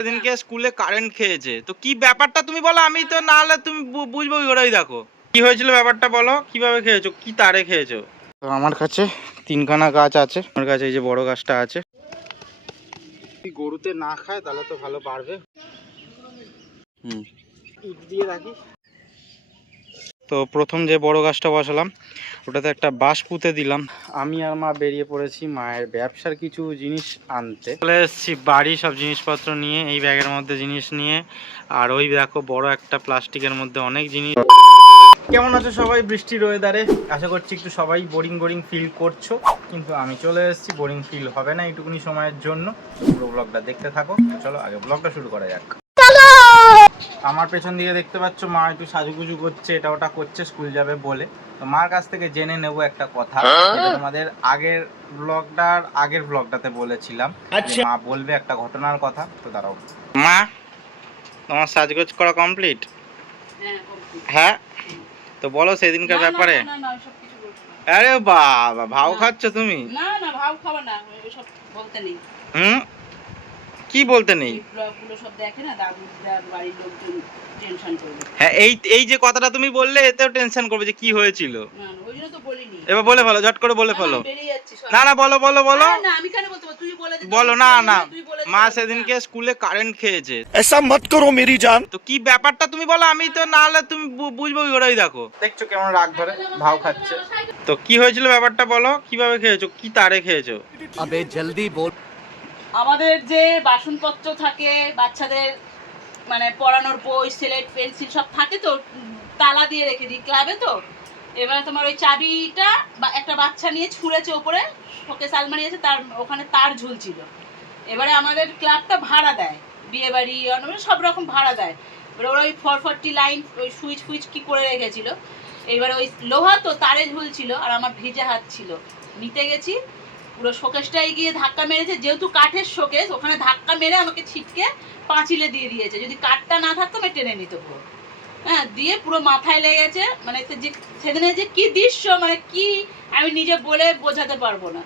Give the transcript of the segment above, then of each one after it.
সেদিনকে স্কুলে কারেন্ট খেয়েছে, তো কি ব্যাপারটা তুমি বলো, আমি তো না হলে তুমি বুঝবো কি করে। দেখো কি হয়েছিল ব্যাপারটা, বলো কিভাবে খেয়েছো, কি তারে খেয়েছো। তো আমার কাছে তিনখানা গাছ আছে, আমার কাছে এই যে বড় গাছটা আছে। যদি গরুতে না খায় তাহলে তো ভালো বাড়বে। ইট দিয়ে রাখি। তো প্রথম যে বড় গাছটা বসালাম ওটাতে একটা বাঁশ পুঁতে দিলাম। আমি আর মা বেরিয়ে পড়েছি মায়ের ব্যবসার কিছু জিনিস আনতে। চলে এসেছি বাড়ি, সব জিনিসপত্র নিয়ে, এই ব্যাগের মধ্যে জিনিস নিয়ে। আর ওই দেখো বড় একটা প্লাস্টিকের মধ্যে অনেক জিনিস। কেমন আছো সবাই বৃষ্টির ওয়েদারে? আশা করছি একটু সবাই বোরিং বোরিং ফিল করছো, কিন্তু আমি চলে এসেছি, বোরিং ফিল হবে না এইটুকুনি সময়ের জন্য। পুরো ব্লগটা দেখতে থাকো। চলো আগে ব্লগটা শুরু করা যাক। আমার পেছন দিকে দেখতে পাচ্ছ মা একটু সাজুগুজু করছে, এটা ওটা করছে স্কুল যাবে বলে। তো মার কাছ থেকে জেনে নেব একটা কথা, যেটা তোমাদের আগের ব্লগটাতে বলেছিলাম। মা বলবে একটা ঘটনার কথা। তো দাঁড়াও মা, তোমার সাজগোজ করা কমপ্লিট? হ্যাঁ, তো বলো সেদিনকার ব্যাপারে। আরে বাবা, ভাও খাচ্ছ তুমি? না না, ভাও খাওয়া না, ওসব বলতে নেই। কি বলতে নেই? ব্লগগুলো সব দেখে না, দাদুর বাড়ির লোকজন টেনশন করবে। হ্যাঁ, এই যে কথাটা তুমি বললে এতেও টেনশন করবে যে কি হয়েছিল। না না, ওই জন্য তো বলিনি। এবার বলে ফেলো, ঝট করে বলে ফেলো। বেরিয়ে যাচ্ছি। না না, বলো বলো বলো। না, আমি কেন বলতে, তুই বলে দে। বলো। না না, মা সেদিনকে স্কুলে কারেন্ট খেয়েছে। ऐसा मत करो मेरी जान। তো কি ব্যাপারটা তুমি বলো, আমি তো না হলে তুমি বুঝবো কি করে। দেখো দেখছো কেমন রাগ ধরে ভাও খাচ্ছে। তো কি হয়েছিল ব্যাপারটা বলো, কিভাবে খেয়েছো, কি তারে খেয়েছো। अबे जल्दी बोल। আমাদের যে বাসনপত্র থাকে বাচ্চাদের, মানে পড়ানোর বই, স্লেট, পেন্সিল সব থাকে তো, তালা দিয়ে রেখে দিই ক্লাবে। তো এবারে তোমার ওই চাবিটা একটা বাচ্চা নিয়ে ছুঁড়েছে ওপরে, শোকেস আলমারি আছে তার ওখানে, তার ঝুলছিল। এবারে আমাদের ক্লাবটা ভাড়া দেয়, বিয়ে বাড়ি সব রকম ভাড়া দেয়। এবারে ওরা ওই 440 লাইন ওই সুইচ কি করে রেখেছিল। এবারে ওই লোহা তো তারে ঝুলছিল, আর আমার ভিজে হাত ছিল, নিতে গেছি, পুরো শোকেসটাই গিয়ে ধাক্কা মেরেছে। যেহেতু কাঠের শোকেস, ওখানে ধাক্কা মেরে আমাকে ছিটকে পাঁচিলে দিয়ে দিয়েছে। যদি কাঠটা না থাকতো আমি টেনে নিত পুরো। হ্যাঁ, দিয়ে পুরো মাথায় লেগেছে। মানে যে সেদিনে যে কি দৃশ্য, মানে কি আমি নিজে বলে বোঝাতে পারবো না।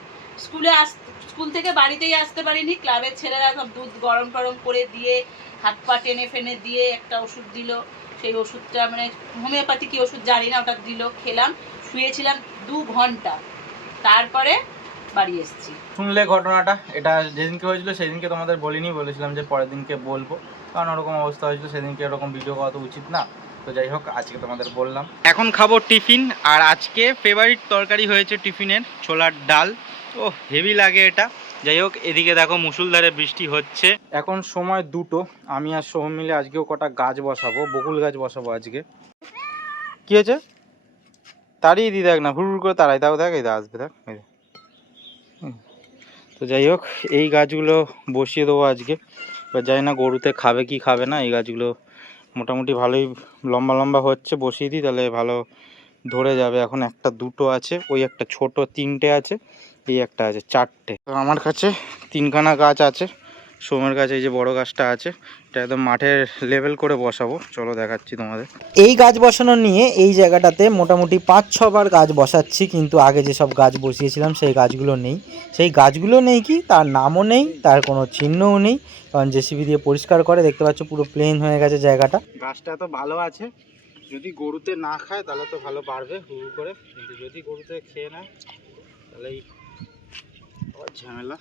স্কুল থেকে বাড়িতেই আসতে পারিনি। ক্লাবের ছেলেরা সব দুধ গরম টরম করে দিয়ে, হাত পা টেনে ফেনে দিয়ে একটা ওষুধ দিল। সেই ওষুধটা মানে হোমিওপ্যাথি কি ওষুধ জানি না, ওটা দিল, খেলাম, শুয়েছিলাম 2 ঘন্টা, তারপরে বাড়ি এসেছি। শুনলে ঘটনাটা, এটা যেদিনকে হয়েছিল সেদিনকে তোমাদের বলিনি, বলেছিলাম যে পরের দিনকে বলবো, কারণ ওরকম অবস্থা হয়েছিল সেদিনকে, এরকম ভিডিও করা তো উচিত না। তো যাই হোক, আজকে তোমাদের বললাম। এখন খাবো টিফিন, আর আজকে ফেভারিট তরকারি হয়েছে টিফিনের ছোলার ডাল। ও হেভি লাগে এটা। যাই হোক, এদিকে দেখো মুষলধারে বৃষ্টি হচ্ছে। এখন সময় 2টো। আমি আর সোহম মিলে আজকেও কটা গাছ বসাবো, বকুল গাছ বসাবো আজকে। কি হয়েছে? তাড়িয়ে দি, দেখ না, হুড় করে তাড়াই দাও, দেখ এই আসবে, দেখ। তো যাই হোক, এই গাছগুলো বসিয়ে দেবো আজকে। এবার জানি না গরুতে খাবে কি খাবে না। এই গাছগুলো মোটামুটি ভালোই লম্বা লম্বা হচ্ছে, বসিয়ে দিই তাহলে ভালো ধরে যাবে। এখন একটা 2টো আছে, ওই একটা ছোট 3টে আছে, এই একটা আছে 4টে। তো আমার কাছে 3খানা গাছ আছে। সোমের কাছে এই যে বড় গাছটা আছে, এটা একদম মাঠের লেভেল করে বসাবো। চলো দেখাচ্ছি তোমাদের। এই গাছ বসানো নিয়ে এই জায়গাটাতে মোটামুটি 5-6 বার গাছ বসাচ্ছি, কিন্তু আগে যেসব গাছ বসিয়েছিলাম সেই গাছগুলো নেই। সেই গাছগুলো নেই কি, তার নামও নেই, তার কোনো চিহ্নও নেই, কারণ জেসিবি দিয়ে পরিষ্কার করে। দেখতে পাচ্ছ পুরো প্লেন হয়ে গেছে জায়গাটা। গাছটা এত ভালো আছে, যদি গরুতে না খায় তাহলে তো ভালো বাড়বে হুড় করে, কিন্তু যদি গরুতে খেয়ে নেয় তাহলেই ঝামেলা।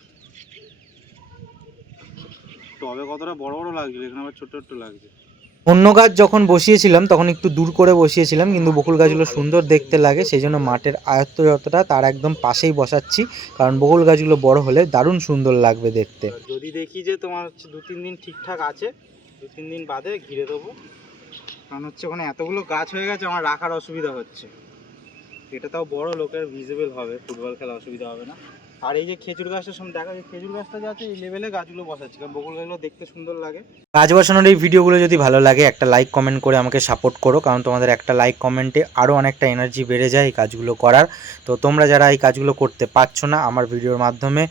টবে কতটা বড় বড় লাগছিল, এখানে আবার ছোট ছোট লাগছে। অন্য গাছ যখন বসিয়েছিলাম তখন একটু দূর করে বসিয়েছিলাম, কিন্তু বকুল গাছগুলো সুন্দর দেখতে লাগে, সেই জন্য মাঠের আয়ত্ত যতটা তার একদম পাশেই বসাচ্ছি, কারণ বকুল গাছগুলো বড় হলে দারুণ সুন্দর লাগবে দেখতে। যদি দেখি যে তোমার হচ্ছে 2-3 দিন ঠিকঠাক আছে, 2-3 দিন বাদে ঘিরে দেবো, কারণ হচ্ছে ওখানে এতগুলো গাছ হয়ে গেছে আমার রাখার অসুবিধা হচ্ছে। এটা তাও বড় লোকের ভিজিবল হবে, ফুটবল খেলা অসুবিধা হবে না। আর এই যে খেজুর গাছটার সামনে দেখা যায়, খেজুর গাছটা যে আছে এই লেভেলে গাছগুলো বসাচ্ছি, কারণ বকুল গাছগুলো দেখতে সুন্দর লাগে। গাছ বসানোর এই ভিডিওগুলো যদি ভালো লাগে একটা লাইক কমেন্ট করে আমাকে সাপোর্ট করো, কারণ তোমাদের একটা লাইক কমেন্টে আরও অনেকটা এনার্জি বেড়ে যায় এই কাজগুলো করার। তো তোমরা যারা এই কাজগুলো করতে পারছো না, আমার ভিডিওর মাধ্যমে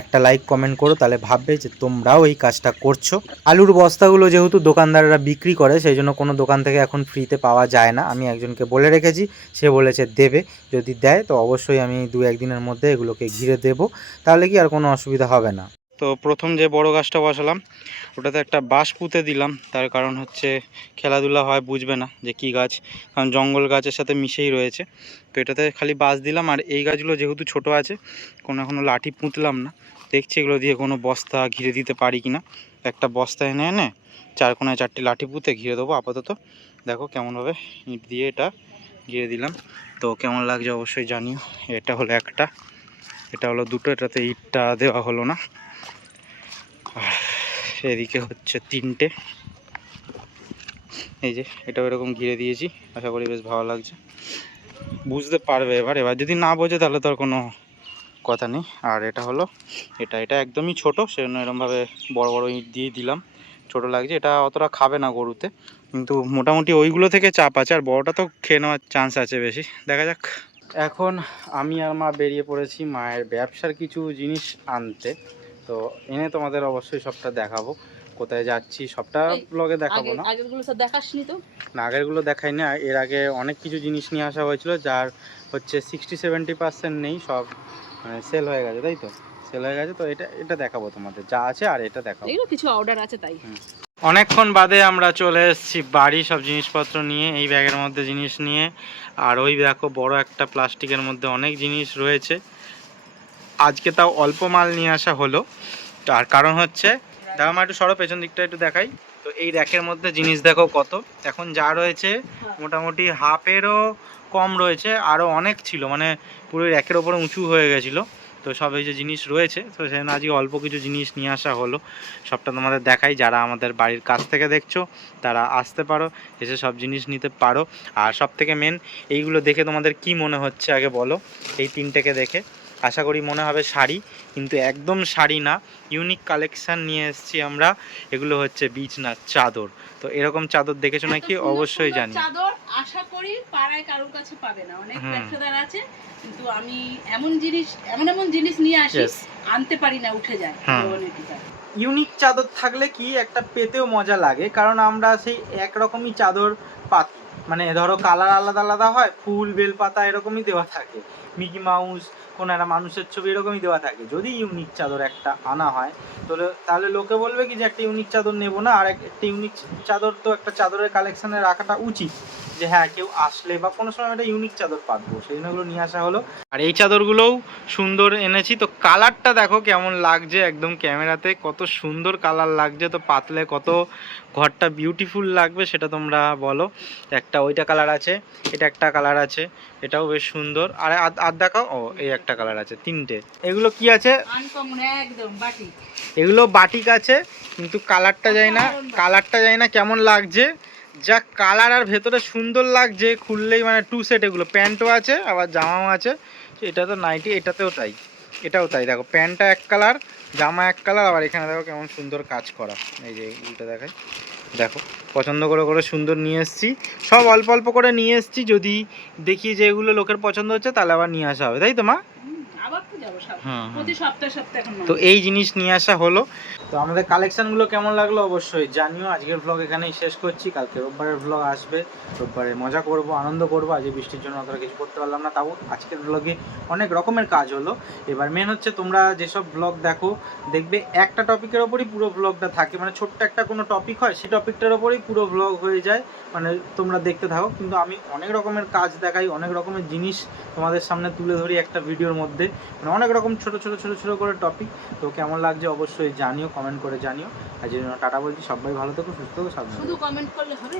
একটা লাইক কমেন্ট করো, তাহলে ভাববে যে তোমরাও এই কাজটা করছো। আলুর বস্তাগুলো যেহেতু দোকানদাররা বিক্রি করে, সেই জন্য কোনো দোকান থেকে এখন ফ্রিতে পাওয়া যায় না। আমি একজনকে বলে রেখেছি, সে বলেছে দেবে। যদি দেয় তো অবশ্যই আমি 2-1 দিনের মধ্যে এগুলোকে ঘিরে দেবো, তাহলে কি আর কোনো অসুবিধা হবে না। তো প্রথম যে বড় গাছটা বসালাম ওটাতে একটা বাঁশ পুঁতে দিলাম, তার কারণ হচ্ছে খেলাধুলা হয় বুঝবে না যে কি গাছ, কারণ জঙ্গল গাছের সাথে মিশেই রয়েছে। তো এটাতে খালি বাঁশ দিলাম, আর এই গাছগুলো যেহেতু ছোট আছে এখনো লাঠি পুঁতলাম না, দেখছি এগুলো দিয়ে কোনো বস্তা ঘিরে দিতে পারি কিনা। একটা বস্তা এনে এনে চার কোনায় 4টি লাঠি পুঁতে ঘিরে দেবো আপাতত। দেখো কেমনভাবে ইট দিয়ে এটা ঘিরে দিলাম, তো কেমন লাগছে অবশ্যই জানিও। এটা হলো একটা, এটা হলো দুটো, এটাতে ইটটা দেওয়া হলো না। আর এদিকে হচ্ছে 3টে, এই যে এটাও এরকম ঘিরে দিয়েছি। আশা করি বেশ ভালো লাগছে, বুঝতে পারবে এবার যদি না বোঝে তাহলে তো আর কোনো কথা নেই। আর এটা হলো এটা একদমই ছোট, সেজন্য এরকমভাবে বড় বড় ইট দিয়ে দিলাম। ছোট লাগছে, এটা অতটা খাবে না গরুতে, কিন্তু মোটামুটি ওইগুলো থেকে চাপ আছে, আর বড়টা তো খেয়ে নেওয়ার চান্স আছে বেশি। দেখা যাক। এখন আমি আর মা বেরিয়ে পড়েছি মায়ের ব্যবসার কিছু জিনিস আনতে, তো এনে তোমাদের অবশ্যই সবটা দেখাবো। কোথায় যাচ্ছি সবটা ব্লগে দেখাবো না, আগেরগুলো সব দেখাসনি তো? না আগেরগুলো দেখাই না। এর আগে অনেক কিছু জিনিস নিয়ে আসা হয়েছিল, যার হচ্ছে 60-70% নেই, সব মানে সেল হয়ে গেছে, তাই তো সেল হয়ে গেছে। তো এটা দেখাবো তোমাদের যা আছে, আর এটা দেখাবো। এগুলো কিছু অর্ডার আছে তাই। অনেকক্ষণ বাদে আমরা চলে এসেছি বাড়ি, সব জিনিসপত্র নিয়ে, এই ব্যাগের মধ্যে জিনিস নিয়ে। আর ওই দেখো বড় একটা প্লাস্টিকের মধ্যে অনেক জিনিস রয়েছে। আজকে তাও অল্প মাল নিয়ে আসা হলো, তার কারণ হচ্ছে দেখো আমার একটু সরো, পেছন দিকটা একটু দেখাই। তো এই র্যাকের মধ্যে জিনিস দেখো কত, এখন যা রয়েছে মোটামুটি হাফেরও কম রয়েছে, আরও অনেক ছিল, মানে পুরো র্যাকের ওপরে উঁচু হয়ে গেছিলো। তো সব এই যে জিনিস রয়েছে, তো সেখানে আজকে অল্প কিছু জিনিস নিয়ে আসা হলো, সবটা তোমাদের দেখাই। যারা আমাদের বাড়ির কাছ থেকে দেখছো তারা আসতে পারো, এসে সব জিনিস নিতে পারো। আর সব থেকে মেন, এইগুলো দেখে তোমাদের কি মনে হচ্ছে আগে বলো। এই 3টেকে দেখে আশা করি মনে হবে শাড়ি, কিন্তু একদম শাড়ি না, ইউনিক কালেকশান নিয়ে এসেছি আমরা। এগুলো হচ্ছে বিছনার চাদর। তো এরকম চাদর দেখেছো নাকি অবশ্যই জানি। চাদর আশা করি পাড়ায় কারোর কাছে পাবে না, অনেক ব্যবসাদার আছে, কিন্তু আমি এমন জিনিস নিয়ে আসি, আনতে পারি না, উঠে যায়। ইউনিক চাদর থাকলে কি একটা পেতেও মজা লাগে, কারণ আমরা সেই একরকমই চাদর পাতি, মানে ধরো কালার আলাদা আলাদা হয়, ফুল বেলপাতা এরকমই দেওয়া থাকে, মিকি মাউস কোনো একটা মানুষের ছবি এরকমই দেওয়া থাকে। যদি ইউনিক চাদর একটা আনা হয় তাহলে লোকে বলবে কি যে একটা ইউনিক চাদর নেবো না, আর একটা ইউনিক চাদর তো একটা চাদরের কালেকশানে রাখাটা উচিত, যে হ্যাঁ কেউ আসলে বা কোনো সময় একটা ইউনিক চাদর পাতবো, সেই জন্য এগুলো নিয়ে আসা হলো। আর এই চাদরগুলোও সুন্দর এনেছি। তো কালারটা দেখো কেমন লাগছে, একদম ক্যামেরাতে কত সুন্দর কালার লাগছে, তো পাতলে কত ঘরটা বিউটিফুল লাগবে সেটা তোমরা বলো। একটা ওইটা কালার আছে, এটা একটা কালার আছে, এটাও বেশ সুন্দর। আর দেখাও, ও এই একটা কালার আছে, 3টে। এগুলো কি আছে, এগুলো বাটিক আছে, কিন্তু কালারটা যায় না কেমন লাগছে, যা কালার আর ভেতরে সুন্দর লাগছে, খুললেই মানে 2 সেট। এগুলো প্যান্টও আছে আবার জামাও আছে, এটা তো নাইটি, এটাতেও তাই, এটাও তাই। দেখো প্যান্টটা এক কালার, জামা এক কালার, আবার এখানে দেখো কেমন সুন্দর কাজ করা। এই যে এইটা দেখাই, দেখো পছন্দ করে সুন্দর নিয়ে এসেছি, সব অল্প অল্প করে নিয়ে এসেছি। যদি দেখি যে এগুলো লোকের পছন্দ হচ্ছে তাহলে আবার নিয়ে আসা হবে, তাই তো মা? তো এই জিনিস নিয়ে আসা হলো। তো আমাদের কালেকশানগুলো কেমন লাগলো অবশ্যই জানিও। আজকের ব্লগ এখানেই শেষ করছি, কালকে রোববারের ব্লগ আসবে, রোববারে মজা করব, আনন্দ করব। আজকে বৃষ্টির জন্য অতটা কিছু করতে পারলাম না, তাও আজকের ব্লগে অনেক রকমের কাজ হলো। এবার মেন হচ্ছে তোমরা যেসব ব্লগ দেখো, দেখবে একটা টপিকের ওপরই পুরো ব্লগটা থাকে, মানে ছোট্ট একটা কোনো টপিক হয়, সেই টপিকটার ওপরেই পুরো ব্লগ হয়ে যায়, মানে তোমরা দেখতে থাকো। কিন্তু আমি অনেক রকমের কাজ দেখাই, অনেক রকমের জিনিস তোমাদের সামনে তুলে ধরি একটা ভিডিওর মধ্যে, মানে অনেক রকম ছোট করে টপিক। তো কেমন লাগছে অবশ্যই জানিও, কমেন্ট করে জানিও। আর যে টাটা বলছি, সবাই ভালো থেকো, সুস্থ থেকো, সাবধানে। শুধু কমেন্ট করলে হবে?